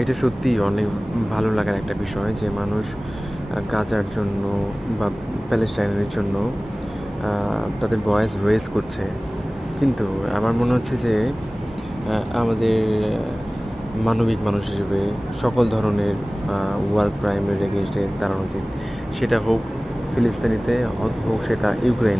এটা সত্যিই অনেক ভালো লাগার একটা বিষয় যে মানুষ গাজার জন্য বা প্যালেস্টাইনের জন্য তাদের ভয়েস রেজ করছে। কিন্তু আমার মনে হচ্ছে যে আমাদের মানবিক মানুষ হিসেবে সকল ধরনের ওয়ার ক্রাইমের এগেইনস্টে দাঁড়ানো উচিত। সেটা হোক ফিলিস্তিনিতে, হোক সেটা ইউক্রেন।